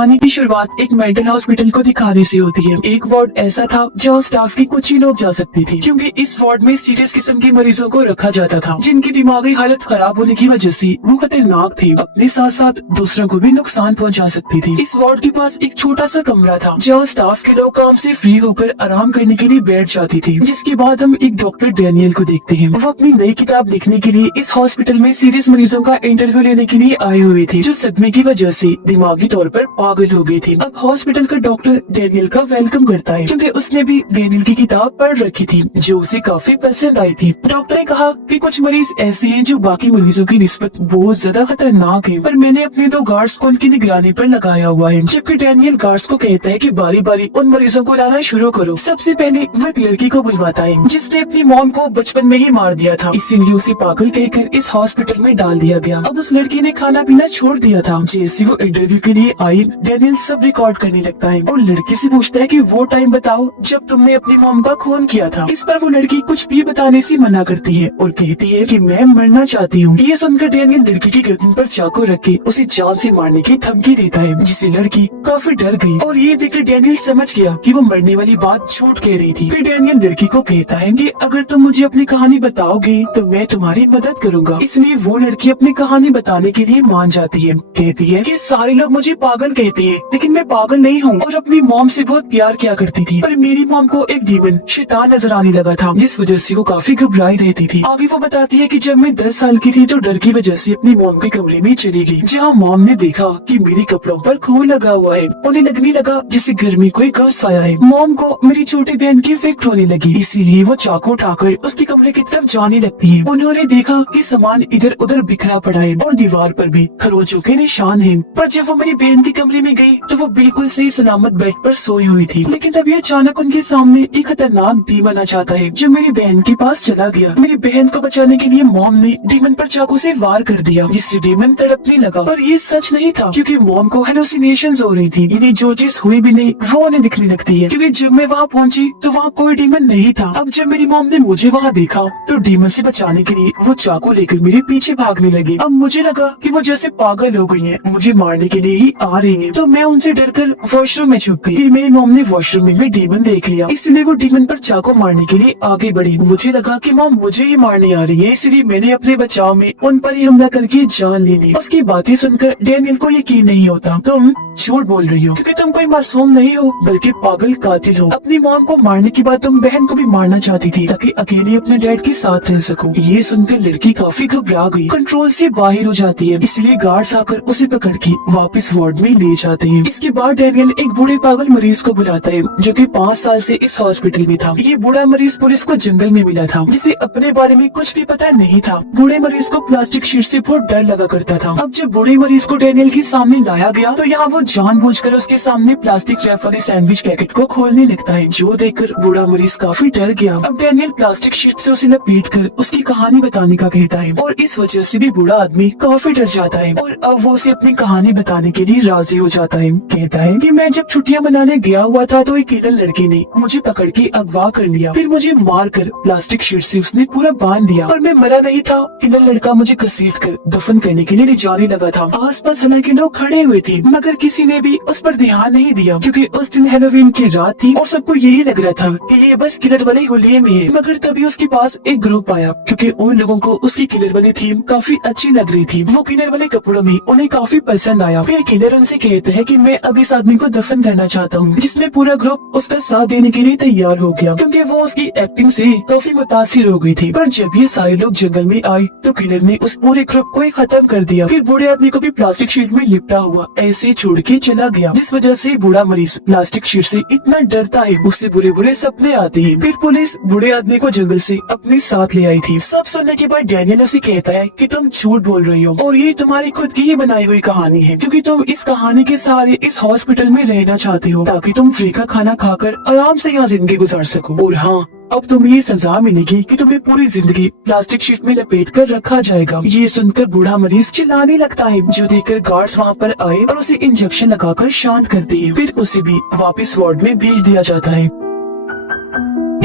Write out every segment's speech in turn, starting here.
कहानी की शुरुआत एक मेंटल हॉस्पिटल को दिखाने से होती है। एक वार्ड ऐसा था जहाँ स्टाफ की कुछ ही लोग जा सकते थे, क्योंकि इस वार्ड में सीरियस किस्म के मरीजों को रखा जाता था, जिनकी दिमागी हालत खराब होने की वजह से वो खतरनाक थे, अपने साथ साथ दूसरों को भी नुकसान पहुँचा सकते थे। इस वार्ड के पास एक छोटा सा कमरा था जहाँ स्टाफ के लोग काम से फ्री होकर आराम करने के लिए बैठ जाते थे। जिसके बाद हम एक डॉक्टर डैनियल को देखते हैं। वो अपनी नई किताब लिखने के लिए इस हॉस्पिटल में सीरियस मरीजों का इंटरव्यू लेने के लिए आए हुए थे, जो सदमे की वजह से दिमागी तौर पर पागल हो गए थे। अब हॉस्पिटल का डॉक्टर डैनियल का वेलकम करता है, क्योंकि उसने भी डैनियल की किताब पढ़ रखी थी जो उसे काफी पसंद आई थी। डॉक्टर ने कहा कि कुछ मरीज ऐसे हैं जो बाकी मरीजों की निस्बत बहुत ज्यादा खतरनाक है, पर मैंने अपने 2 गार्ड्स को उनकी निगरानी पर लगाया हुआ है। जबकि डैनियल गार्ड्स को कहता है कि बारी बारी उन मरीजों को लाना शुरू करो। सबसे पहले वो एक लड़की को बुलवाता है जिसने अपनी मॉम को बचपन में ही मार दिया था, इसीलिए उसे पागल कहकर इस हॉस्पिटल में डाल दिया गया। अब उस लड़की ने खाना पीना छोड़ दिया था। जैसे वो इंटरव्यू के लिए आई, डैनियल सब रिकॉर्ड करने लगता है और लड़की से पूछता है कि वो टाइम बताओ जब तुमने अपनी मॉम का खून किया था। इस पर वो लड़की कुछ भी बताने से मना करती है और कहती है कि मैं मरना चाहती हूँ। ये सुनकर डैनियल लड़की की गर्दन पर चाकू रख के उसे जान से मारने की धमकी देता है, जिससे लड़की काफी डर गई और ये देखकर डैनियल समझ गया कि वो मरने वाली बात झूठ कह रही थी। फिर डैनियल लड़की को कहता है कि अगर तुम मुझे अपनी कहानी बताओगे तो मैं तुम्हारी मदद करूंगा। इसलिए वो लड़की अपनी कहानी बताने के लिए मान जाती है। कहती है कि सारे लोग मुझे पागल कहते हैं, लेकिन मैं पागल नहीं हूँ और अपनी मॉम से बहुत प्यार किया करती थी, पर मेरी मॉम को एक डीमन शैतान नजर आने लगा था, जिस वजह से वो काफी घबराई रहती थी। आगे वो बताती है कि जब मैं 10 साल की थी तो डर की वजह से अपनी मॉम के कमरे में चली गई, जहाँ मॉम ने देखा कि मेरे कपड़ों पर खून लगा हुआ है। उन्हें लगने लगा जैसे घर में कोई गैस आया है। मॉम को मेरी छोटी बहन की इफेक्ट होने लगी, इसीलिए वो चाकू उठाकर उसके कमरे की तरफ जाने लगती है। उन्होंने देखा कि सामान इधर उधर बिखरा पड़ा है और दीवार पर भी खरोंचों के निशान हैं। पर जब वो मेरी बहन के कमरे में गई तो वो बिल्कुल सही सलामत बेड पर सोई हुई थी, लेकिन तभी अचानक उनके सामने एक खतरनाक डीमन आ जाता है जो मेरी बहन के पास चला गया। मेरी बहन को बचाने के लिए मॉम ने डीमन पर चाकू से वार कर दिया, जिससे डीमन तड़पने लगा। पर ये सच नहीं था, क्योंकि मॉम को हेलुसिनेशंस हो रही थी। इन्हें जो चीज हुई भी नहीं वो उन्हें दिखने लगती है, क्योंकि जब मैं वहाँ पहुँची तो वहाँ कोई डीमन नहीं था। अब जब मेरी मॉम ने मुझे वहाँ देखा तो डीमन से बचाने के लिए वो चाकू लेकर मेरे पीछे भागने लगी। अब मुझे लगा कि वो जैसे पागल हो गई है, मुझे मारने के लिए ही आ रही है, तो मैं उनसे डरकर वॉशरूम में छुप गई। फिर मेरी मॉम ने वॉशरूम में डीमन देख लिया, इसलिए वो डीमन पर चाकू मारने के लिए आगे बढ़ी। मुझे लगा कि मॉम मुझे ही मारने आ रही है, इसलिए मैंने अपने बचाव में उन पर ही हमला करके जान ले ली। उसकी बातें सुनकर डैनियल को यकीन नहीं होता। तुम झूठ बोल रही हो, क्योंकि तुम कोई मासूम नहीं हो बल्कि पागल कातिल हो। अपनी मॉम को मारने के बाद तुम बहन को भी मारना चाहती थी ताकि अकेले अपने डैड के साथ रह सको। ये सुनकर लड़की काफी घबरा गई, कंट्रोल से बाहर हो जाती है, इसलिए गार्ड्स आकर उसे पकड़ के वापस वार्ड में ले जाते हैं। इसके बाद डैनियल एक बूढ़े पागल मरीज को बुलाता है जो कि 5 साल से इस हॉस्पिटल में था। ये बूढ़ा मरीज पुलिस को जंगल में मिला था, जिसे अपने बारे में कुछ भी पता नहीं था। बूढ़े मरीज को प्लास्टिक शीट से बहुत डर लगा करता था। अब जब बूढ़े मरीज को डैनियल के सामने लाया गया तो यहाँ वो जानबूझकर उसके सामने प्लास्टिक रैप वाले सैंडविच पैकेट को खोलने लगता है, जो देखकर बूढ़ा मरीज काफी डर गया। अब डैनियल प्लास्टिक शीट से उसे लपेटकर उसकी कहानी बताने का कहता है और इस वजह से भी बूढ़ा आदमी काफी डर जाता है और अब वो उसे अपनी कहानी बताने के लिए राजी हो जाता है। कहता है कि मैं जब छुट्टियां मनाने गया हुआ था तो एक किलर लड़के ने मुझे पकड़ के अगवा कर लिया, फिर मुझे मारकर प्लास्टिक शीट से उसने पूरा बांध दिया, पर मैं मरा नहीं था। किलर लड़का मुझे घसीटकर दफन करने के लिए ले जाने लगा था। आसपास हालांकि लोग खड़े हुए थे, मगर किसी ने भी उस पर ध्यान नहीं दिया, क्योंकि उस दिन हैलोवीन की रात थी और सबको यही लग रहा था कि ये बस किलर वाले होलिये में है। मगर तभी उसके पास एक ग्रुप आया, क्योंकि उन लोगों को उसकी किलर वाली थीम काफी अच्छी लग रही थी। वो किलर वाले कपड़ों में उन्हें काफी पसंद आया। फिर किलर उनसे कहते हैं कि मैं अब इस आदमी को दफन करना चाहता हूँ, जिसमें पूरा ग्रुप उसका साथ देने के लिए तैयार हो गया, क्योंकि वो उसकी एक्टिंग से काफी मुतासिर हो गई थी। पर जब ये सारे लोग जंगल में आए तो किलर ने उस पूरे ग्रुप को ही खत्म कर दिया। फिर बूढ़े आदमी को भी प्लास्टिक शीट में लिपटा हुआ ऐसे छोड़ के चला गया, जिस वजह से बूढ़ा मरीज प्लास्टिक शीट से इतना डरता है उससे बुरे बुरे सपने आते हैं। फिर पुलिस बूढ़े आदमी को जंगल से अपने साथ ले आई थी। सब सुनने के बाद डैनियल उसे कहता है कि तुम झूठ बोल रही हो और ये तुम्हारी खुद की ही बनाई हुई कहानी है, क्योंकि तुम इस कहानी के सहारे इस हॉस्पिटल में रहना चाहते हो ताकि तुम फ्री का खाना खाकर आराम से यहाँ जिंदगी गुजार सको। और हाँ, अब तुम्हें ये सजा मिलेगी कि तुम्हें पूरी जिंदगी प्लास्टिक शीट में लपेट कर रखा जाएगा। ये सुनकर बूढ़ा मरीज चिल्लाने लगता है, जो देखकर गार्ड्स वहाँ पर आए और उसे इंजेक्शन लगाकर शांत करते हैं। फिर उसे भी वापस वार्ड में भेज दिया जाता है।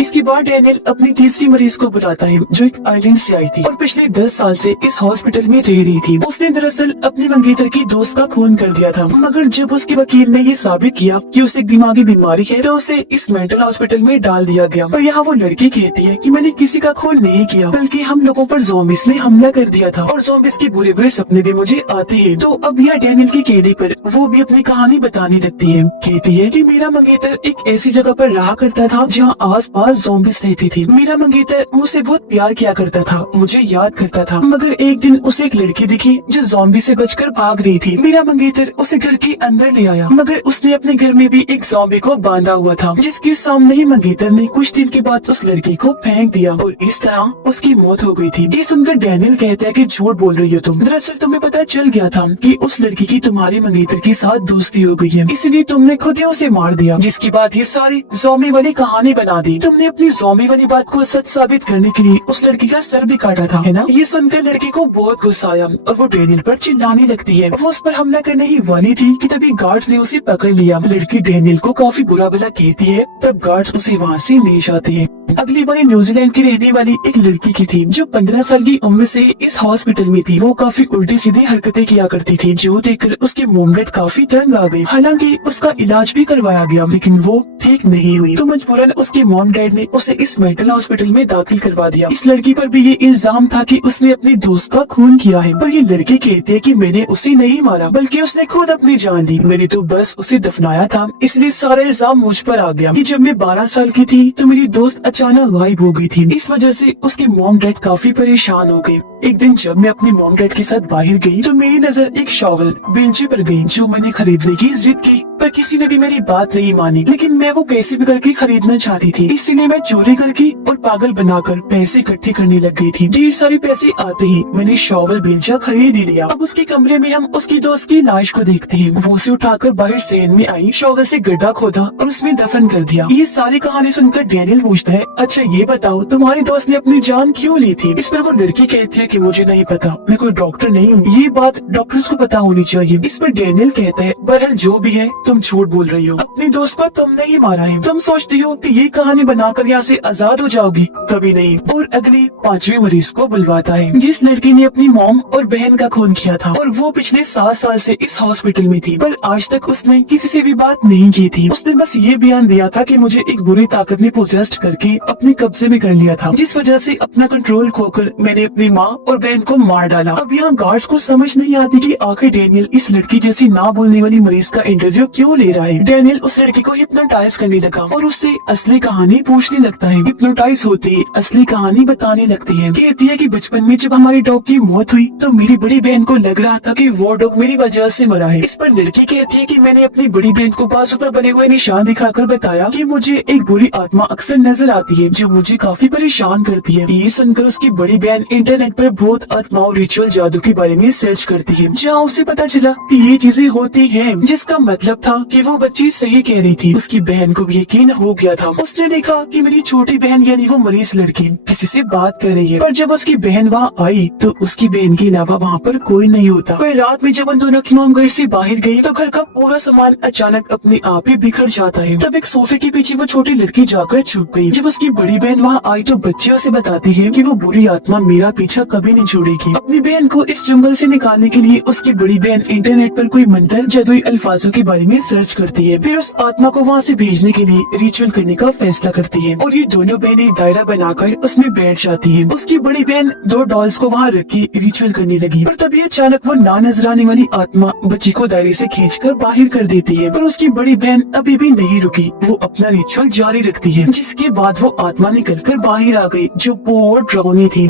इसके बाद डैनियल अपनी तीसरी मरीज को बुलाता है जो एक आइलैंड से आई थी और पिछले 10 साल से इस हॉस्पिटल में रह रही थी। उसने दरअसल अपनी मंगेतर की दोस्त का खून कर दिया था, मगर जब उसके वकील ने ये साबित किया कि उसे एक दिमागी बीमारी है तो उसे इस मेंटल हॉस्पिटल में डाल दिया गया। और यहाँ वो लड़की कहती है कि मैंने किसी का खून नहीं किया, बल्कि हम लोगों पर ज़ॉम्बीज़ ने हमला कर दिया था और ज़ॉम्बीज़ के बुरे बुरे सपने भी मुझे आते हैं। तो अब यह डैनियल के कहने पर वो भी अपनी कहानी बताने लगती है। कहती है कि मेरा मंगेतर एक ऐसी जगह पर रहा करता था जहाँ आस पास ज़ॉम्बीज़ रहती थी। मेरा मंगेतर मुझसे बहुत प्यार किया करता था, मुझे याद करता था, मगर एक दिन उसे एक लड़की दिखी जो ज़ॉम्बी से बचकर भाग रही थी। मेरा मंगेतर उसे घर के अंदर ले आया, मगर उसने अपने घर में भी एक ज़ॉम्बी को बांधा हुआ था, जिसके सामने ही मंगेतर ने कुछ दिन के बाद उस लड़की को फेंक दिया और इस तरह उसकी मौत हो गई थी। ये सुनकर डैनियल कहता है कि झूठ बोल रही हो तुम, दरअसल तुम्हें पता चल गया था कि उस लड़की की तुम्हारी मंगेतर के साथ दोस्ती हो गई है, इसलिए तुमने खुद ही उसे मार दिया। जिसके बाद ये सारी ज़ॉम्बी वाली कहानी बना दी। तुमने अपनी ज़ॉम्बी वाली बात को सच साबित करने के लिए उस लड़की का सर भी काटा था, है ना? ये सुनकर लड़की को बहुत गुस्सा आया और वो डैनियल पर चिल्लाने लगती है। वो उस पर हमला करने ही वाली थी कि तभी गार्ड्स ने उसे पकड़ लिया। लड़की डैनियल को काफी बुरा भला कहती है, तब गार्ड्स उसे वहाँ से ले जाते हैं। अगली बारी न्यूजीलैंड की रहने वाली एक लड़की की थी जो 15 साल की उम्र से इस हॉस्पिटल में थी। वो काफी उल्टी सीधी हरकतें किया करती थी, जो देखकर उसके मॉम डैड काफी तंग आ गए। हालांकि उसका इलाज भी करवाया गया, लेकिन वो ठीक नहीं हुई, तो मजबूरन उसके मॉम डैड ने उसे इस मेंटल हॉस्पिटल में दाखिल करवा दिया। इस लड़की पर भी ये इल्जाम था कि उसने अपनी दोस्त का खून किया है, पर ये लड़की कहती है कि मैंने उसे नहीं मारा, बल्कि उसने खुद अपनी जान दी। मैंने तो बस उसे दफनाया था, इसलिए सारा इल्जाम मुझ पर आ गया। कि जब मैं 12 साल की थी तो मेरी दोस्त अचानक गायब हो गई थी। इस वजह से उसके मॉम डैड काफी परेशान हो गए। एक दिन जब मैं अपने मॉम डैड के साथ बाहर गई तो मेरी नजर एक शॉवल बेंच पर गई, जो मैंने खरीदने की जिद की, पर किसी ने भी मेरी बात नहीं मानी। लेकिन मैं वो कैसे भी करके खरीदना चाहती थी, इसलिए मैं चोरी करके और पागल बनाकर पैसे इकट्ठे करने लग गई थी। ढेर सारे पैसे आते ही मैंने शॉवल बेंचा खरीद ही लिया। अब उसके कमरे में हम उसकी दोस्त की लाश को देखते हैं। वो उसे उठाकर बाहर सैन में आई, शॉवल से गड्ढा खोदा और उसमें दफन कर दिया। ये सारी कहानी सुनकर डैनियल पूछता है, अच्छा ये बताओ तुम्हारी दोस्त ने अपनी जान क्यों ली थी? इस पर वो लड़की कहती है कि मुझे नहीं पता, मैं कोई डॉक्टर नहीं हूँ, ये बात डॉक्टर्स को पता होनी चाहिए। इस पर डैनियल कहता है, बहरहाल जो भी है तुम झूठ बोल रही हो, अपनी दोस्त को तुमने ही मारा है। तुम सोचती हो कि ये कहानी बनाकर यहाँ से आजाद हो जाओगी, कभी नहीं। और अगली 5वें मरीज को बुलवाता है, जिस लड़की ने अपनी मॉम और बहन का खून किया था, और वो पिछले 7 साल से इस हॉस्पिटल में थी, पर आज तक उसने किसी से भी बात नहीं की थी। उसने बस ये बयान दिया था कि मुझे एक बुरी ताकत ने पोजेस्ट करके अपने कब्जे में कर लिया था, जिस वजह से अपना कंट्रोल खोकर मैंने अपनी माँ और बहन को मार डाला। अब यहाँ गार्ड्स को समझ नहीं आती कि आखिर डैनियल इस लड़की जैसी ना बोलने वाली मरीज का इंटरव्यू क्यों ले रहा है। डैनियल उस लड़की को हिप्नोटाइज करने लगा और उससे असली कहानी पूछने लगता है। हिप्नोटाइज होते ही असली कहानी बताने लगती है। कहती है कि बचपन में जब हमारी डॉग की मौत हुई तो मेरी बड़ी बहन को लग रहा था कि वो डॉग मेरी वजह से मरा है। इस पर लड़की कहती है कि मैंने अपनी बड़ी बहन को बाजू पर बने हुए निशान दिखाकर बताया कि मुझे एक बुरी आत्मा अक्सर नजर आती है जो मुझे काफी परेशान करती है। ये सुनकर उसकी बड़ी बहन इंटरनेट पर भूत आत्माओं रिचुअल जादू के बारे में सर्च करती है, जहाँ उसे पता चला कि ये चीजें होती हैं, जिसका मतलब था कि वो बच्ची सही कह रही थी। उसकी बहन को भी यकीन हो गया था। उसने देखा कि मेरी छोटी बहन यानी वो मरीज लड़की किसी से बात कर रही है, पर जब उसकी बहन वहाँ आई तो उसकी बहन के अलावा वहाँ पर कोई नहीं होता। पर रात में जब उन दोनों की मॉम घर से बाहर गई तो घर का पूरा सामान अचानक अपने आप ही बिखर जाता है। तब एक सोफे के पीछे वो छोटी लड़की जाकर छुप गई। जब उसकी बड़ी बहन वहाँ आई तो बच्चियों से बताती है कि वो बुरी आत्मा मेरा पीछा कभी नहीं छोड़ेगी। अपनी बहन को इस जंगल से निकालने के लिए उसकी बड़ी बहन इंटरनेट पर कोई मंत्र जादुई अल्फाजों के बारे में सर्च करती है। फिर उस आत्मा को वहाँ से भेजने के लिए रिचुअल करने का फैसला करती है और ये दोनों बहनें दायरा बनाकर उसमें बैठ जाती हैं। उसकी बड़ी बहन 2 डॉल्स को वहाँ रख के रिचुअल करने लगी, पर तभी अचानक वो ना नजर आने वाली आत्मा बच्ची को दायरे से खींचकर बाहर कर देती है। पर उसकी बड़ी बहन अभी भी नहीं रुकी, वो अपना रिचुअल जारी रखती है, जिसके बाद वो आत्मा निकलकर बाहर आ गई जो बहुत डरावनी थी।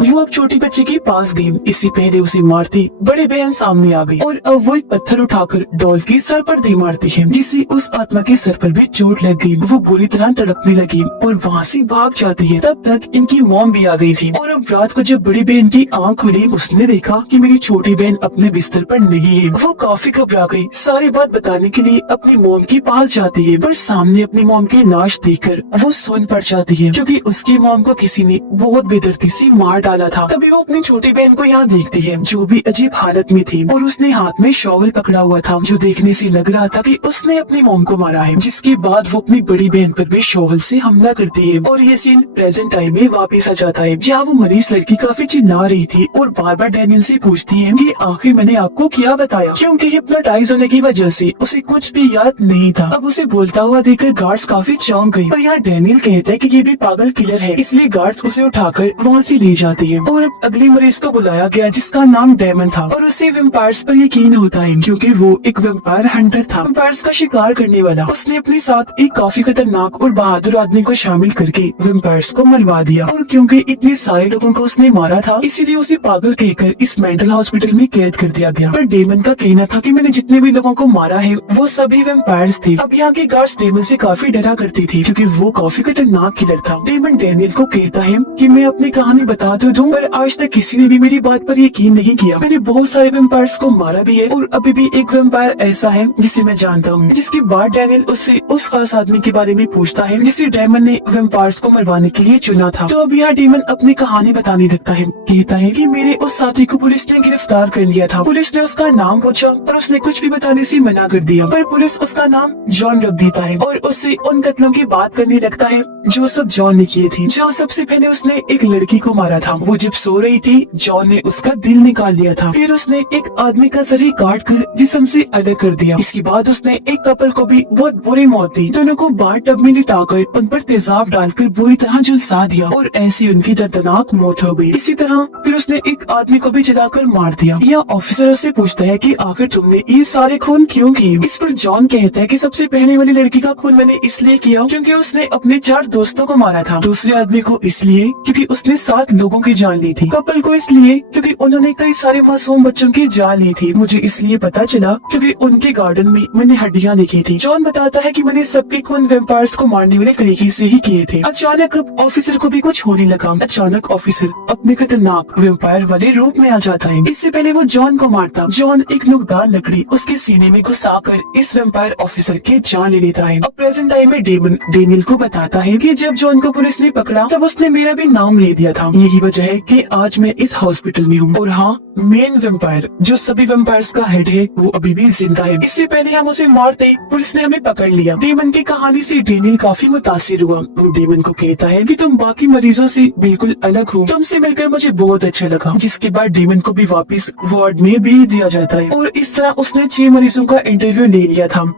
वो अब छोटी बच्ची के पास गई, इससे पहले उसे मारती बड़ी बहन सामने आ गई और अब वो एक पत्थर उठाकर डॉल के सर पर दे मारती है, जिससे उस आत्मा के सर पर भी चोट लग गई। वो बुरी तरह तड़पने लगी और वहाँ से भाग जाती है। तब तक इनकी मॉम भी आ गई थी और अब रात को जब बड़ी बहन की आँख खुली उसने देखा कि मेरी छोटी बहन अपने बिस्तर पर नहीं है। वो काफी घबरा गई, सारी बात बताने के लिए अपनी मॉम के पास जाती है, पर सामने अपनी मॉम की लाश देखकर वो सुन पड़ जाती है, क्योंकि उसकी मॉम को किसी ने बहुत बेदर्दी से मार मार डाला था। तभी वो अपनी छोटी बहन को यहाँ देखती है जो भी अजीब हालत में थी और उसने हाथ में शॉवल पकड़ा हुआ था जो देखने से लग रहा था कि उसने अपनी मॉम को मारा है। जिसके बाद वो अपनी बड़ी बहन पर भी शॉवल से हमला करती है और ये सीन प्रेजेंट टाइम में वापस आ जाता है जहाँ वो मरीज लड़की काफी चिल्ला रही थी और बार बार डैनियल से पूछती है कि आखिर मैंने आपको क्या बताया, क्योंकि हिप्नोटाइज होने की वजह से उसे कुछ भी याद नहीं था। अब उसे बोलता हुआ देखकर गार्ड्स काफी चौंक गई और यहाँ डैनियल कहता है कि ये भी पागल किलर है, इसलिए गार्ड्स उसे उठाकर वहाँ से ले जाती है। और अब अगली मरीज को बुलाया गया जिसका नाम डेमन था और उसे वेम्पायर्स पर यकीन होता है क्योंकि वो एक वेम्पायर हंटर था, वेम्पायर्स का शिकार करने वाला। उसने अपने साथ एक काफी खतरनाक और बहादुर आदमी को शामिल करके वेम्पायर्स को मरवा दिया और क्योंकि इतने सारे लोगों को उसने मारा था इसीलिए उसे पागल कहकर इस मेंटल हॉस्पिटल में कैद कर दिया गया। पर डेमन का कहना था कि मैंने जितने भी लोगों को मारा है वो सभी वेम्पायर्स थे। अब यहाँ के गार्ड्स डेमन से काफी डरा करती थी क्योंकि वो काफी खतरनाक किलर था। डेमन डैनियल को कहता है कि मैं अपनी कहानी बता तो दूं, पर आज तक किसी ने भी मेरी बात पर यकीन नहीं किया। मैंने बहुत सारे वेम्पायर्स को मारा भी है और अभी भी एक वेम्पायर ऐसा है जिसे मैं जानता हूँ। जिसके बाद डैनियल उससे उस खास आदमी के बारे में पूछता है जिसे डेमन ने वेम्पायर्स को मरवाने के लिए चुना था। तो अब यहाँ डेमन अपनी कहानी बताने लगता है। कहता है कि मेरे उस साथी को पुलिस ने गिरफ्तार कर लिया था। पुलिस ने उसका नाम पूछा पर उसने कुछ भी बताने से मना कर दिया, पर पुलिस उसका नाम जॉन रख देता है और उससे उन कत्लों की बात करने लगता है जो सब जॉन ने किए थे। जहाँ सबसे पहले उसने एक लड़की को मारा था, वो जब सो रही थी जॉन ने उसका दिल निकाल लिया था। फिर उसने एक आदमी का शरीर काट कर जिस्म से अलग कर दिया। इसके बाद उसने एक कपल को भी बहुत बुरी मौत दी। दोनों को बाहर टब में लिटाकर उन पर तेजाब डालकर बुरी तरह झुलसा दिया और ऐसी उनकी दर्दनाक मौत हो गई। इसी तरह फिर उसने एक आदमी को भी जलाकर मार दिया। यह ऑफिसर उससे पूछता है कि आखिर तुमने ये सारे खून क्यों किए। इस पर जॉन कहता है कि सबसे पहले वाली लड़की का खून मैंने इसलिए किया क्योंकि उसने अपने 4 दोस्तों को मारा था। दूसरे आदमी को इसलिए क्योंकि उसने 7 लोगों की जान ली थी। कपल को इसलिए क्योंकि उन्होंने कई सारे मासूम बच्चों की जान ली थी। मुझे इसलिए पता चला क्योंकि उनके गार्डन में मैंने हड्डियां देखी थी। जॉन बताता है कि मैंने सबके खून वेम्पायर्स को मारने वाले तरीके से ही किए थे। अचानक अब ऑफिसर को भी कुछ होने लगा। अचानक ऑफिसर अपने खतरनाक वेम्पायर वाले रूप में आ जाता है। इससे पहले वो जॉन को मारता। जॉन एक नुकदार लकड़ी उसके सीने में घुसाकर इस वेम्पायर ऑफिसर की जान ले लेता है। अब प्रेजेंट टाइम में डेमन डेनियल को बताता है कि जब जॉन को पुलिस ने पकड़ा तब उसने मेरा भी नाम ले दिया था। यही वजह है कि आज मैं इस हॉस्पिटल में हूँ। और हाँ, मेन वेम्पायर जो सभी वेम्पायर्स का हेड है वो अभी भी जिंदा है। इससे पहले हम उसे मारते पुलिस ने हमें पकड़ लिया। डेमन की कहानी से डेनियल काफी मुतासिर हुआ। वो डेमन को कहता है कि तुम बाकी मरीजों से बिल्कुल अलग हो, तुमसे मिलकर मुझे बहुत अच्छा लगा। जिसके बाद डेमन को भी वापस वार्ड में भेज दिया जाता है और इस तरह उसने 6 मरीजों का इंटरव्यू ले लिया था।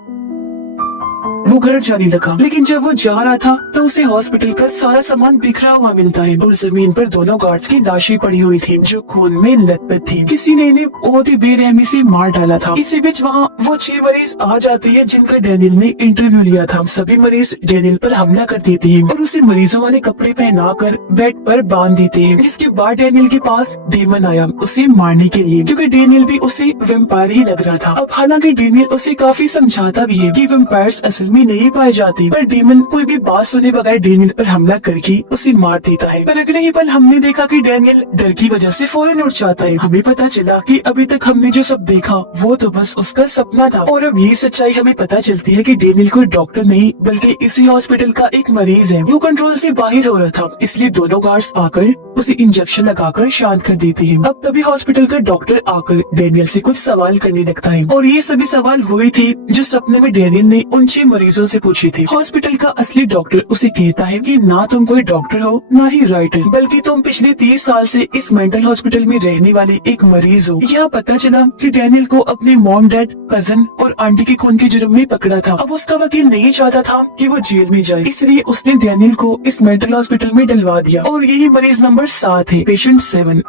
वो घर जाने लगा, लेकिन जब वो जा रहा था तो उसे हॉस्पिटल का सारा सामान बिखरा हुआ मिलता है और जमीन पर दोनों गार्ड्स की लाशें पड़ी हुई थी जो खून में लथपथ थी। किसी ने इन्हें बहुत ही बेरहमी से मार डाला था। इसी बीच वहाँ वो 6 मरीज आ जाते हैं जिनका डेनियल ने इंटरव्यू लिया था। सभी मरीज डेनियल पर हमला कर देते हैं और उसे मरीजों वाले कपड़े पहनाकर बेड पर बांध देते हैं। जिसके बाद डेनियल के पास डेमन आया उसे मारने के लिए, क्योंकि डेनियल भी उसे वेम्पायर ही लग रहा था। अब हालांकि डेनियल उसे काफी समझाता भी है कि वेम्पायर्स असल में नहीं पाए जाते, पर डेमन कोई भी बात सुने बगैर डेनियल पर हमला करके उसे मार देता है। पर अगले ही पल हमने देखा कि डेनियल डर की वजह से फौरन उठ जाता है। हमें पता चला कि अभी तक हमने जो सब देखा वो तो बस उसका सपना था और अब ये सच्चाई हमें पता चलती है कि डेनियल कोई डॉक्टर नहीं बल्कि इसी हॉस्पिटल का एक मरीज है। वो कंट्रोल से बाहर हो रहा था, इसलिए दोनों गार्ड्स आकर उसे इंजेक्शन लगाकर शांत कर देते हैं। अब तभी हॉस्पिटल का डॉक्टर आकर डेनियल से कुछ सवाल करने लगता है और ये सभी सवाल वही थे जो सपने में डेनियल ने उन 6 मरीजों से पूछे थे। हॉस्पिटल का असली डॉक्टर उसे कहता है कि ना तुम कोई डॉक्टर हो ना ही राइटर, बल्कि तुम पिछले 30 साल से इस मेंटल हॉस्पिटल में रहने वाले एक मरीज हो। यहाँ पता चला कि डेनियल को अपने मॉम, डैड, कजन और आंटी के खून के जुर्म में पकड़ा था। अब उसका वकील नहीं चाहता था कि वो जेल में जाए, इसलिए उसने डेनियल को इस मेंटल हॉस्पिटल में डलवा दिया और यही मरीज नंबर 7 है, पेशेंट 7।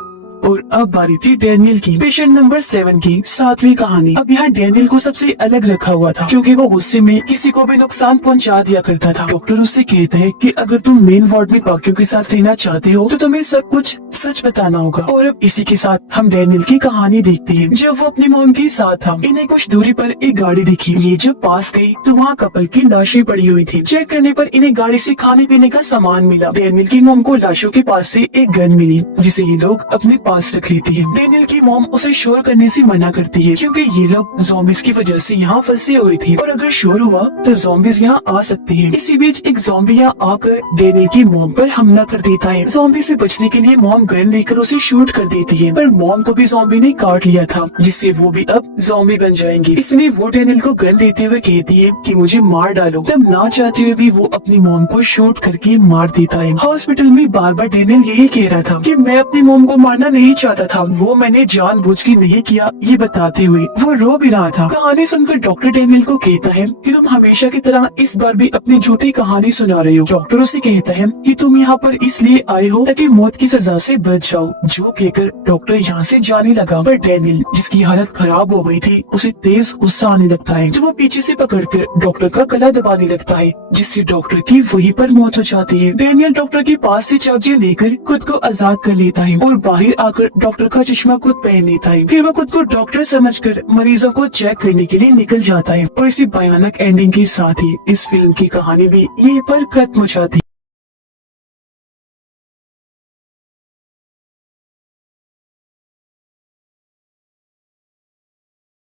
और अब बारी थी डेनियल की, पेशेंट नंबर 7 की 7वीं कहानी। अब यहाँ डेनियल को सबसे अलग रखा हुआ था क्योंकि वो गुस्से में किसी को भी नुकसान पहुंचा दिया करता था। डॉक्टर उससे कहते हैं कि अगर तुम मेन वार्ड में बाकियों के साथ रहना चाहते हो तो तुम्हें सब कुछ सच बताना होगा। और अब इसी के साथ हम डेनियल की कहानी देखते हैं। जब वो अपनी मॉम के साथ था, इन्हें कुछ दूरी पर एक गाड़ी दिखी। ये जब पास गई तो वहाँ कपल की लाशें पड़ी हुई थी। चेक करने पर इन्हें गाड़ी से खाने पीने का सामान मिला। डेनियल की मॉम को लाशों के पास से एक गन मिली जिसे ये लोग अपने पास रख लेती है। डेनियल की मॉम उसे शोर करने से मना करती है क्योंकि ये लोग ज़ॉम्बीज़ की वजह से यहाँ फंसे हुए थे और अगर शोर हुआ तो ज़ॉम्बीज़ यहाँ आ सकते हैं। इसी बीच एक ज़ॉम्बी यहाँ आकर डेनियल की मॉम पर हमला कर देता है। ज़ॉम्बी से बचने के लिए मॉम गन लेकर उसे शूट कर देती है, पर मॉम को भी ज़ॉम्बी ने काट लिया था, जिससे वो भी अब ज़ॉम्बी बन जाएंगे। इसलिए वो डेनियल को गन देते हुए कहती है कि मुझे मार डालो। तब ना चाहते हुए भी वो अपनी मॉम को शूट करके मार देता है। हॉस्पिटल में बार बार डेनियल यही कह रहा था कि मैं अपनी मॉम को मारना नहीं चाहता था, वो मैंने जानबूझ के नहीं किया, ये बताते हुए वो रो भी रहा था। कहानी सुनकर डॉक्टर डेनियल को कहता है कि तुम हमेशा की तरह इस बार भी अपनी झूठी कहानी सुना रहे हो। डॉक्टर उसे कहता है कि तुम यहाँ पर इसलिए आए हो ताकि मौत की सजा से बच जाओ। जो कहकर डॉक्टर यहाँ से जाने लगा, पर डेनियल जिसकी हालत खराब हो गई थी उसे तेज गुस्सा आने लगता है, जो वो पीछे से पकड़कर डॉक्टर का गला दबाने लगता है, जिससे डॉक्टर की वहीं पर मौत हो जाती है। डेनियल डॉक्टर के पास से चाबियां लेकर खुद को आजाद कर लेता है और बाहर आकर डॉक्टर का चश्मा खुद पहन लेता है। फिर वो खुद को डॉक्टर समझकर मरीजों को चेक करने के लिए निकल जाता है और इसी भयानक एंडिंग के साथ ही इस फिल्म की कहानी भी यहीं पर खत्म हो जाती है।